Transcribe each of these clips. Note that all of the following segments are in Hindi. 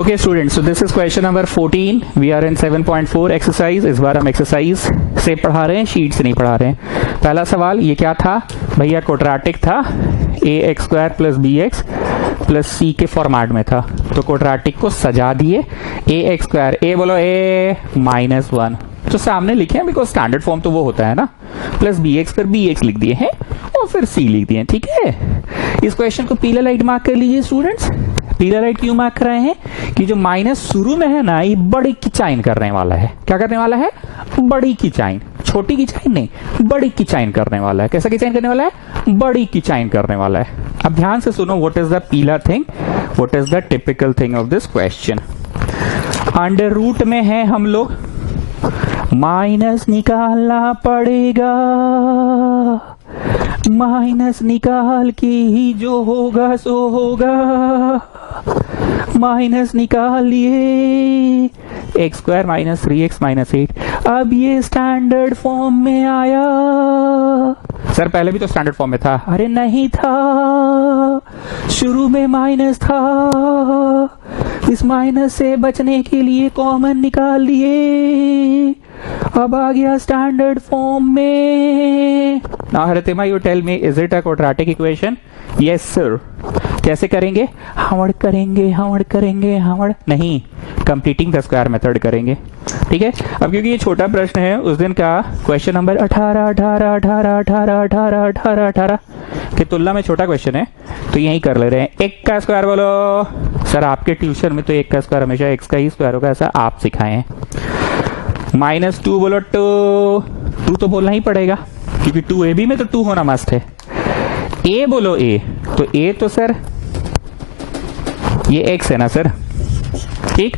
Okay students, so this is question number 14. We are in 7.4 exercise. इस बार हम एक्सरसाइज से पढ़ा रहे हैं, शीट से नहीं पढ़ा रहे हैं. पहला सवाल ये क्या था भैया, क्वाड्रेटिक था, a x square plus b x plus c के फॉर्मेट में था. तो क्वाड्रेटिक को सजा दिए, ए एक्स स्क्वायर, ए बोलो ए माइनस वन तो सामने लिखे हैं बिकॉज स्टैंडर्ड फॉर्म तो वो होता है ना, प्लस बी एक्स फिर बी एक्स लिख दिए हैं और फिर सी लिख दिए. ठीक है, इस क्वेश्चन को पीला लाइट मार्क कर लीजिए स्टूडेंट्स. पीला लाइट क्यों मार्क कर रहे हैं कि जो माइनस शुरू में है ना, ये बड़ी की चाइन करने वाला है. क्या करने वाला है? बड़ी की चाइन, छोटी की चाइन नहीं, बड़ी की चाइन करने वाला है. कैसा की चाइन करने वाला है? बड़ी की चाइन करने वाला है. अब ध्यान से सुनो, what is the pillar thing, what is the typical thing of this question. Under root में है हम लोग, माइनस निकालना पड़ेगा, माइनस निकाल के ही जो होगा सो होगा. माइनस निकाल लिए, x square minus 3x minus 8. अब ये स्टैंडर्ड फॉर्म में आया. सर पहले भी तो स्टैंडर्ड फॉर्म में था. अरे नहीं था, शुरू में माइनस था. इस माइनस से बचने के लिए कॉमन निकाल लिए, अब आ गया स्टैंडर्ड फॉर्म में. Now Haritima you tell me, is it a quadratic equation? Yes sir. कैसे करेंगे? हार्ड करेंगे, हार्ड करेंगे, हार्ड नहीं, कंप्लीटिंग द स्क्वायर मेथड करेंगे. ठीक है, अब क्योंकि ये छोटा प्रश्न है, उस दिन का क्वेश्चन नंबर 18 की तुलना में छोटा क्वेश्चन है तो यही कर ले रहे हैं. एक का स्क्वायर बोलो. सर आपके ट्यूशन में तो एक का स्क्वायर हमेशा एक्स का ही स्क्वायर होगा, ऐसा आप सिखाए हैं. माइनस 2 बोलो, टू तो बोलना ही पड़ेगा क्योंकि 2ab में तो 2 होना मस्ट है. ए बोलो ए, तो ए तो सर ये x है ना सर. ठीक,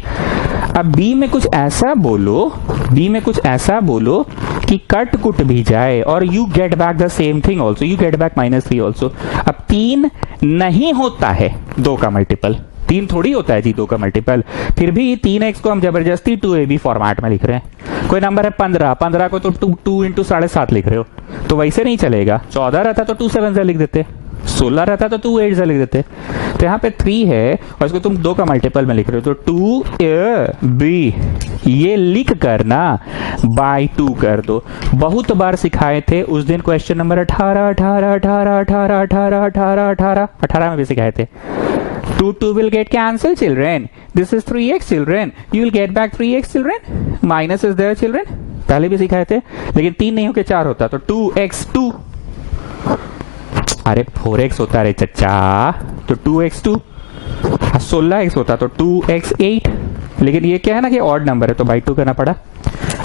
अब बी में कुछ ऐसा बोलो, बी में कुछ ऐसा बोलो कि कट कुट भी जाए और you get back the same thing also, you get back -3 also. अब 3 नहीं होता है 2 का मल्टीपल, 3 थोड़ी होता है जी 2 का मल्टीपल. फिर भी 3x को हम जबरदस्ती 2ab फॉर्मेट में लिख रहे हैं. कोई नंबर है 15, 15 को तो 2 इंटू 7.5 लिख रहे हो तो वैसे नहीं चलेगा. 14 रहता तो 2 7 से लिख देते, 16 रहता तो 2 8 से लिख देते. तो यहाँ पे 3 है और इसको तुम 2 का मल्टीपल में लिख रहे हो तो 2ab ये लिख कर ना बाय 2 कर दो. बहुत बार सिखाए थे उस दिन क्वेश्चन नंबर 18 में भी सिखाए थे. 2 will get cancelled children. This is 3x children. You will get back 3x children. Minus is there children. पहले भी सिखाए थे, लेकिन 3 नहीं होके 4 होता तो 2x2. अरे 4x होता रे चच्चा तो 2x2. 16x होता तो 2x8. लेकिन ये क्या है ना कि ऑड नंबर है तो बाई 2 करना पड़ा.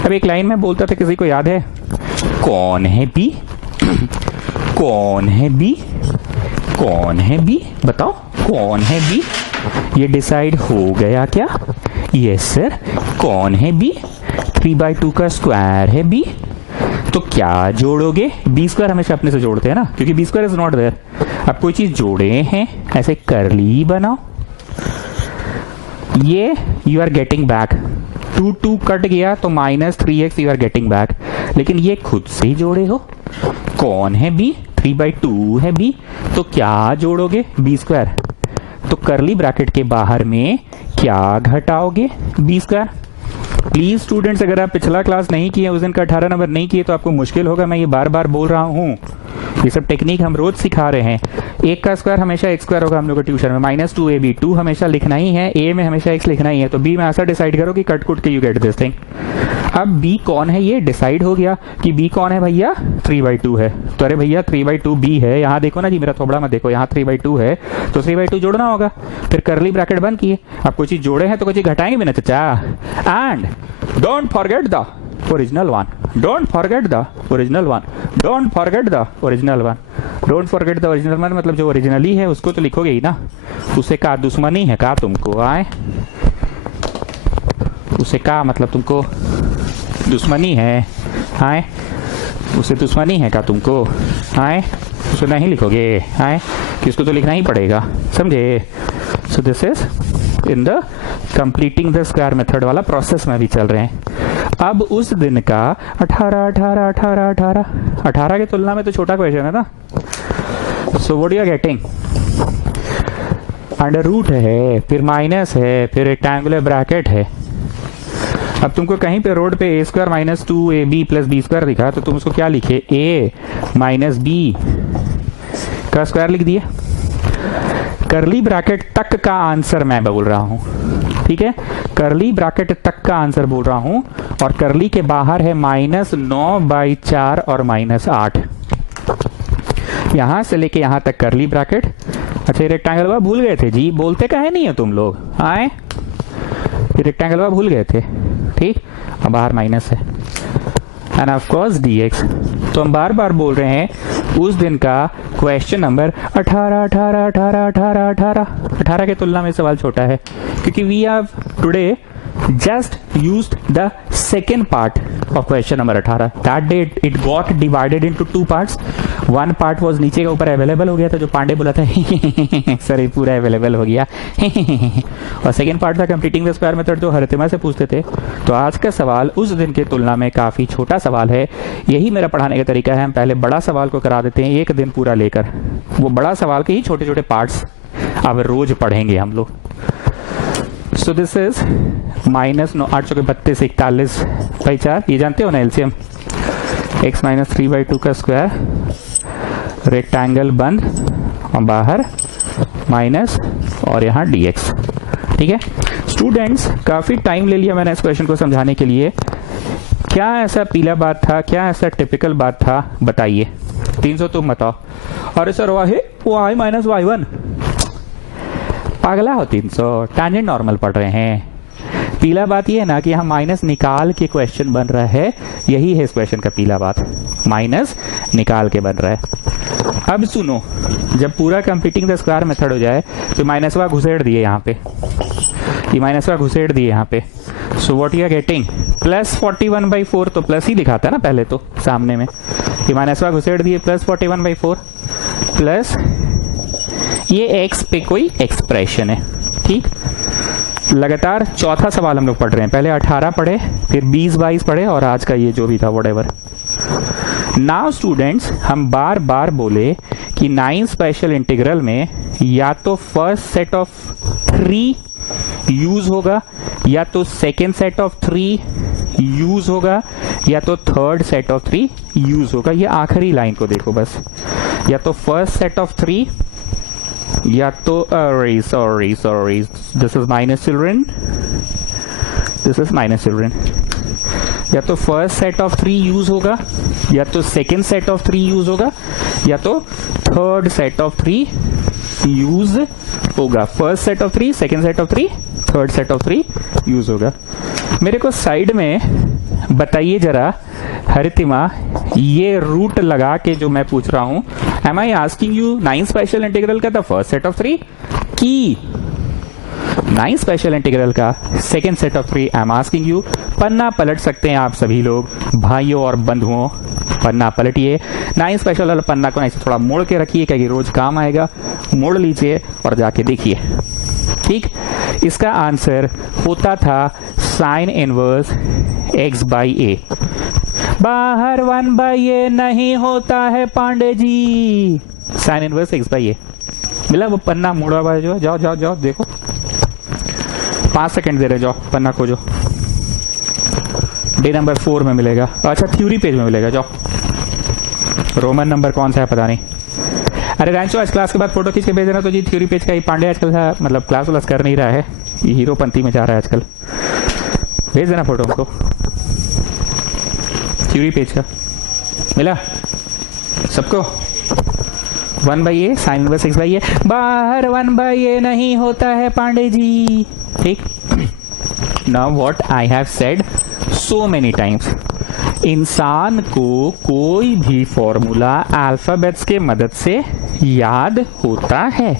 अब एक लाइन में बोलता था, किसी को याद है? कौन है बी? कौन है बी? कौन है बी? बताओ कौन है बी? ये डिसाइड हो गया क्या? Yes sir. कौन है बी? 3/2 का स्क्वायर है बी. तो क्या जोड़ोगे? बी स्क्वायर हमेशा अपने से जोड़ते हैं ना, क्योंकि B square is not there. अब कोई चीज जोड़े हैं, ऐसे करली बनाओ. ये you are getting back, 2 cut गया तो -3x you are getting back. लेकिन ये खुद से जोड़े हो. कौन है बी? 3/2 है बी. तो क्या जोड़ोगे? B square. तो करली ब्रैकेट के बाहर में क्या घटाओगे? B square. प्लीज स्टूडेंट्स, अगर आप पिछला क्लास नहीं किए, उस दिन का 18 नंबर नहीं किए तो आपको मुश्किल होगा. मैं ये बार बार बोल रहा हूँ, ये सब टेक्निक हम रोज सिखा रहे हैं. एक का स्क्वायर हमेशा x स्क्वायर होगा हम लोग के ट्यूशन में. -2ab, 2 हमेशा लिखना ही है, a में हमेशा x लिखना ही है. तो b में ऐसा डिसाइड करो कि कट कुट के यू गेट दिस थिंग. अब b कौन है ये डिसाइड हो गया कि b कौन है भैया? 3/2 है. तो अरे भैया 3/2 b है. यहाँ देखो ना जी, मेरा थोबड़ा मत देखो, यहाँ 3/2 है तो 3/2 जोड़ना होगा. फिर करली ब्रैकेट बंद किए. अब कोई चीज जोड़े हैं तो कोई चीज घटाएंगे भी ना चचा. And don't forget the original one. Don't forget the original one. Don't forget the original one. Don't forget the original one मतलब जो ओरिजिनली है उसको तो लिखोगे ही ना. उसे का दुश्मनी है का तुमको? आए, उसे का मतलब तुमको दुश्मनी है? आए, उसे दुश्मनी है का तुमको? आए, उसे नहीं लिखोगे? आए, किसको तो लिखना ही पड़ेगा, समझे? So this is in the completing the square method वाला प्रोसेस में भी चल रहे हैं. अब उस दिन का 18 की तुलना में तो छोटा क्वेश्चन है ना. So what you are getting? Under root है, फिर माइनस है, फिर रेक्टेंगुलर ब्रैकेट है। अब तुमको कहीं पे रोड पे a square minus 2ab plus b square दिखा तो तुम उसको क्या लिखे, a माइनस बी का स्क्वायर लिख दिए। करली ब्रैकेट तक का आंसर मैं बोल रहा हूं, ठीक है, करली ब्रैकेट तक का आंसर बोल रहा हूं, और करली के बाहर है -9/4 और -8। यहां से लेके यहां तक करली ब्रैकेट। अच्छा ये रेक्टेंगल बा भूल गए थे जी, बोलते काहे नहीं है तुम लोग, आए ये रेक्टेंगल बा भूल गए थे, ठीक, और बाहर माइनस है, एंड ऑफ कोर्स dx। तो हम बार बार बोल रहे हैं उस दिन का क्वेश्चन नंबर 18 के तुलना में सवाल छोटा है, क्योंकि we have today just used the second part of question number 18. That day it got divided into two parts. One part was नीचे के ऊपर अवेलेबल हो गया था, जो पांडे बोला था सर ये पूरा अवेलेबल हो गया और सेकेंड पार्ट था कंप्लीटिंग द स्क्वायर मेथड, जो हरितिमा से पूछते थे। तो आज का सवाल उस दिन के तुलना में काफी छोटा सवाल है। यही मेरा पढ़ाने का तरीका है, हम पहले बड़ा सवाल को करा देते हैं एक दिन पूरा लेकर, वो बड़ा सवाल के ही छोटे छोटे पार्ट्स अब रोज पढ़ेंगे हम लोग। सो दिस इज -9 × 8 = 32 ये जानते हो ना एलसीएम, x - 3/2 का स्क्वायर, रेक्टेंगल बंद और बाहर माइनस और यहाँ dx, ठीक है। स्टूडेंट्स काफी टाइम ले लिया मैंने इस क्वेश्चन को समझाने के लिए। क्या ऐसा पीला बात था, क्या ऐसा टिपिकल बात था, बताइए। 300 तुम बताओ। अरे सर वाह y - y1, पागला हो 300, टैंजेंट नॉर्मल पढ़ रहे हैं। पीला बात ये है ना कि यहाँ माइनस निकाल के क्वेश्चन बन रहा है, यही है इस क्वेश्चन का पीला बात, माइनस निकाल के बन रहा है। अब सुनो, जब पूरा कंप्लीटिंग द स्क्वायर मेथड हो जाए तो माइनसवा घुसेड़ दिए यहाँ पे, ये माइनसवा घुसेड़ दिए यहाँ पे। So what you are getting, +41/4, तो प्लस ही दिखाता है ना पहले तो सामने में, ये माइनसवा घुसेड़ दिए, +41/4 प्लस ये x पे कोई एक्सप्रेशन है, ठीक। लगातार चौथा सवाल हम लोग पढ़ रहे हैं, पहले 18 पढ़े, फिर 20-22 पढ़े, और आज का ये जो भी था व्हाटएवर। नाउ स्टूडेंट्स, हम बार बार बोले कि 9 स्पेशल इंटीग्रल में या तो फर्स्ट सेट ऑफ 3 यूज होगा, या तो सेकेंड सेट ऑफ 3 यूज होगा, या तो थर्ड सेट ऑफ 3 यूज होगा। ये आखिरी लाइन को देखो बस, या तो फर्स्ट सेट ऑफ 3, या तो sorry this is minus children, या तो फर्स्ट सेट ऑफ 3 यूज होगा, या तो सेकेंड सेट ऑफ 3 यूज होगा, या तो थर्ड सेट ऑफ 3 यूज होगा। First set of 3, second set of 3, third set of 3 use होगा। मेरे को साइड में बताइए जरा हरितिमा, ये रूट लगा के जो मैं पूछ रहा हूं, am I asking you 9 special integral का द फर्स्ट सेट ऑफ 3 की 9 स्पेशल इंटीग्रल का second set of 3? I am asking you. पन्ना पलट सकते हैं आप सभी लोग, भाइयों और बंधुओं, पन्ना पलटिए। 9 स्पेशल वाला पन्ना को ऐसे थोड़ा मोड़ के रखिए, क्योंकि रोज काम आएगा। मोड़ लीजिए और जाके देखिए, ठीक। इसका आंसर होता था साइन इनवर्स x/a। बाहर 1/a नहीं होता है पांडे जी, साइन इनवर्स x/a मिला। वो पन्ना मुड़ा हुआ जो, जाओ जाओ जाओ देखो, 5 सेकंड दे रहे, जाओ पन्ना खोजो, डे नंबर 4 में मिलेगा। अच्छा थ्योरी पेज में मिलेगा, जाओ। रोमन नंबर कौन सा है पता नहीं। अरे रैंचो आज क्लास के बाद फोटो खींच के भेज देना तो जी थ्योरी पेज का। ही पांडे आजकल मतलब क्लास वाला कर नहीं रहा है, ये हीरोपंथी में जा रहा है आजकल। भेज देना फोटो हमको, थ्योरी पेज का मिला सबको। 1/a साइन इनवर्स x/a, बाहर 1/a नहीं होता है पांडे जी, ठीक। Now what I have said so many times, इंसान को कोई भी फॉर्मूला अल्फाबेट्स के मदद से याद होता है।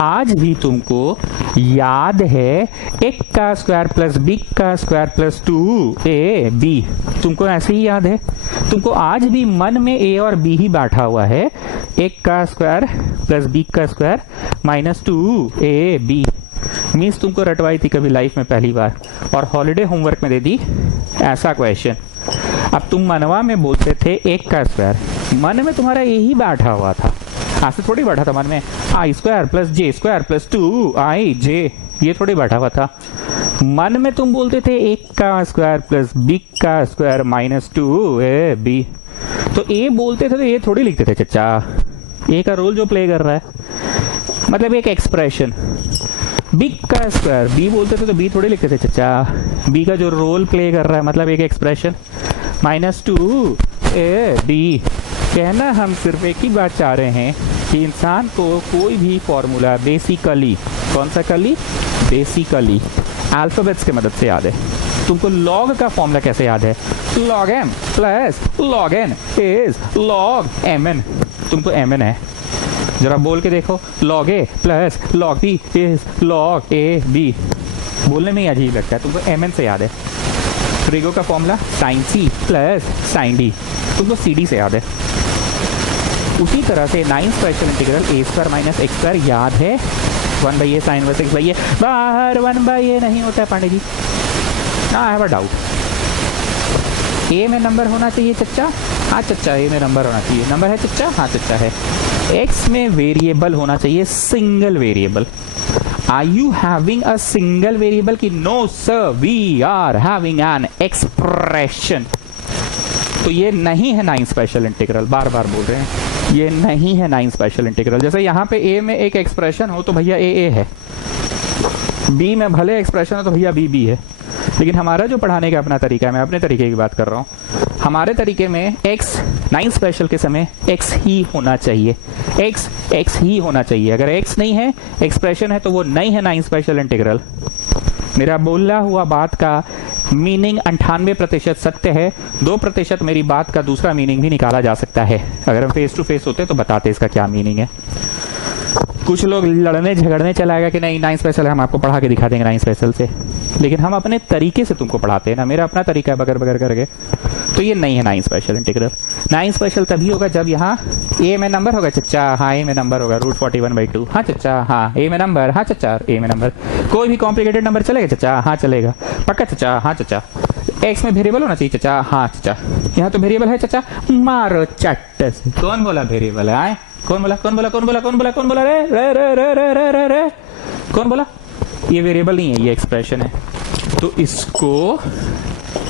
आज भी तुमको याद है एक का स्क्वायर प्लस बी का स्क्वायर प्लस 2ab, तुमको ऐसे ही याद है। तुमको आज भी मन में a और b ही बैठा हुआ है, एक का स्क्वायर प्लस बी का स्क्वायर माइनस 2ab। मीन्स तुमको रटवाई थी कभी लाइफ में पहली बार, और हॉलीडे होमवर्क में दे दी ऐसा क्वेश्चन। अब तुम मनवा में बोलते थे एक का स्क्वायर, मन में तुम्हारा यही बैठा हुआ था। ऐसे थोड़ी बैठा था मन में i square plus j square plus 2i j, ये थोड़ी बैठा हुआ था मन में। तुम बोलते थे a का स्क्वायर प्लस b का स्क्वायर माइनस 2ab, तो a बोलते थे तो ये थोड़ी लिखते थे चचा। a का रोल जो प्ले कर रहा है मतलब एक एक्सप्रेशन, b का स्क्वायर b बोलते थे तो b थोड़ी लिखते थे चचा। b का जो रोल प्ले कर रहा है मतलब एक एक्सप्रेशन माइनस 2ab। कहना हम सिर्फ एक ही बात चाह रहे हैं कि इंसान को कोई भी फॉर्मूला बेसिकली, कौन सा कली, बेसिकली अल्फाबेट्स की मदद से याद है। तुमको लॉग का फॉर्मूला कैसे याद है? Log M plus log N is log M N. तुमको एम एन है, जरा बोल के देखो, log A plus log B is log A B. बोलने में ही अजीब लगता है, तुमको एम एन से याद है। ट्रिगो का formula sine C plus sine D, तुमको सी डी से याद है। उसी तरह से 9 special integral a square minus x square याद है, 1/a sine inverse x by a. बाहर 1/a नहीं होता है Pandey ji, I have a doubt. A में नंबर होना चाहिए चच्चा, हाँ चच्चा ए में नंबर होना चाहिए। नंबर है चच्चा, हाँ चच्चा है। एक्स में वेरिएबल होना चाहिए, single variable. Are you having a single variable की no sir we are having an expression. तो ये नहीं है 9 स्पेशल इंटीग्रल, बार बार बोल रहे हैं ये नहीं है 9 स्पेशल इंटीग्रल। जैसे यहाँ पे a में एक एक्सप्रेशन हो तो भैया a है, b में भले एक्सप्रेशन हो तो भैया b है। लेकिन हमारा जो पढ़ाने का अपना तरीका है, मैं अपने तरीके की बात कर रहा हूँ, हमारे तरीके में x 9 स्पेशल के समय x ही होना चाहिए, x ही होना चाहिए। अगर x नहीं है, एक्सप्रेशन है, तो वो नहीं है 9 स्पेशल इंटीग्रल। मेरा बोला हुआ बात का मीनिंग 98% सत्य है, 2% मेरी बात का दूसरा मीनिंग भी निकाला जा सकता है। अगर हम फेस टू फेस होते तो बताते इसका क्या मीनिंग है। कुछ लोग लड़ने झगड़ने चला गया कि नहीं 9 स्पेशल है, हम आपको पढ़ा के दिखा देंगे 9 स्पेशल से, लेकिन हम अपने तरीके से तुमको पढ़ाते हैं ना, मेरा अपना तरीका है बगर बगर करके। तो ये नहीं है 9 स्पेशल इंटीग्रल। 9 स्पेशल तभी होगा जब यहाँ a में नंबर होगा चच्चा, हाँ a में नंबर होगा √41/2, हाँ चच्चा, हाँ a में नंबर, हाँ चच्चा a में नंबर। कोई भी कॉम्प्लिकेटेड नंबर चलेगा चच्चा, हाँ चलेगा, पक्का चच्चा, हाँ चच्चा। x में वेरिएबल होना चाहिए चच्चा, हाँ चच्चा। यहाँ तो वेरिएबल है चच्चा, मारो चट्ट से। कौन बोला वेरिएबल है? आए कौन बोला, कौन बोला, कौन बोला, कौन बोला, कौन बोला, रे रे रे रे रे रे रे रे, कौन बोला? ये वेरिएबल नहीं है, ये एक्सप्रेशन है, तो इसको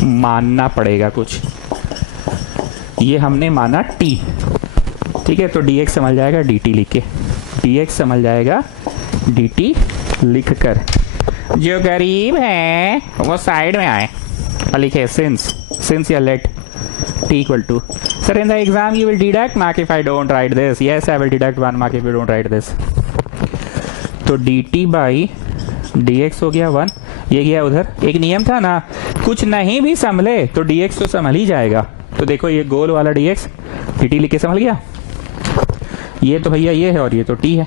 मानना पड़ेगा कुछ। ये हमने माना t, ठीक है, तो dx समझ जाएगा dt लिख के, dx समझ जाएगा dt लिख कर। जो गरीब है वो साइड में आए और लिखे सिंस या late t equal to, sir in the exam you will deduct mark if I don't write this. Yes, I will deduct 1 mark if you don't write this. तो dt by dx हो गया 1, ये गया उधर। एक नियम था ना, कुछ नहीं भी संभले तो dx तो संभल ही जाएगा। तो देखो ये गोल वाला dx dt लिख के संभल गया, ये तो भैया ये है और ये तो t है।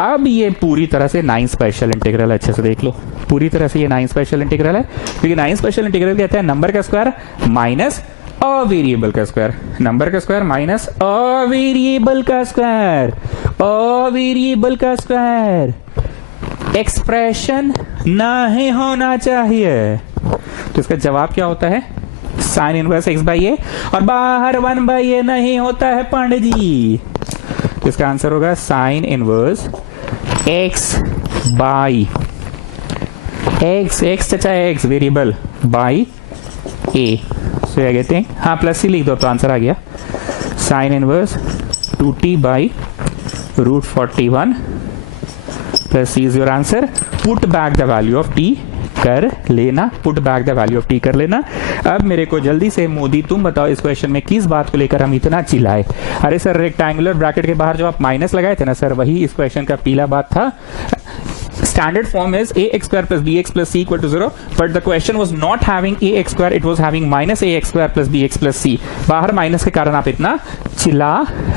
अब ये पूरी तरह से 9 स्पेशल इंटीग्रल, अच्छे से देख लो, पूरी तरह से ये 9 स्पेशल इंटीग्रल है, क्योंकि 9 स्पेशल इंटीग्रल कहते हैं नंबर का स्क्वायर माइनस अ वेरिएबल का स्क्वायर, नंबर का स्क्वायर माइनस अ वेरिएबल का स्क्वायर, अ वेरिएबल का स्क्वायर। एक्सप्रेशन नहीं होना चाहिए, तो इसका जवाब क्या होता है? साइन इनवर्स x बाई ए, और बाहर 1/a नहीं होता है पांडे जी, तो इसका आंसर होगा sign inverse x by x चचा x वेरिएबल बाई a। सो क्या कहते हैं, हाँ प्लस सी लिख दो तो आंसर आ गया, sine inverse 2t by √41 plus C is your answer. Put back the value of t कर लेना, put back the value of t कर लेना। अब मेरे को जल्दी से मोदी तुम बताओ इस क्वेश्चन में किस बात को लेकर हम इतना चिल्लाए? अरे सर रेक्टेंगुलर ब्रैकेट के बाहर जो आप माइनस लगाए थे ना सर, वही इस क्वेश्चन का पीला बात था। Standard form is ax square plus bx plus c equal to 0, but the question was not having ax square, it was having minus ax square plus bx plus c। बाहर माइनस के कारण आप इतना चिल्ला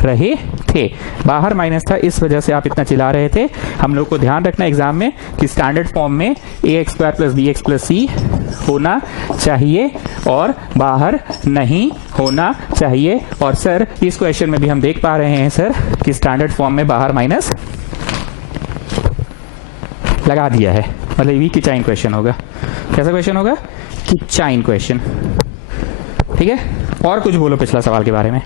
रहे थे, बाहर माइनस था इस वजह से आप इतना चिल्ला रहे थे। हम लोग को ध्यान रखना एग्जाम में कि स्टैंडर्ड फॉर्म में ax square plus bx plus c होना चाहिए और बाहर नहीं होना चाहिए। और सर इस क्वेश्चन में भी हम देख पा रहे हैं सर कि स्टैंडर्ड फॉर्म में बाहर माइनस लगा दिया है, मतलब ये कि चाइन क्वेश्चन होगा। कैसा क्वेश्चन होगा? कि चाइन क्वेश्चन, ठीक है। और कुछ बोलो पिछला सवाल के बारे में।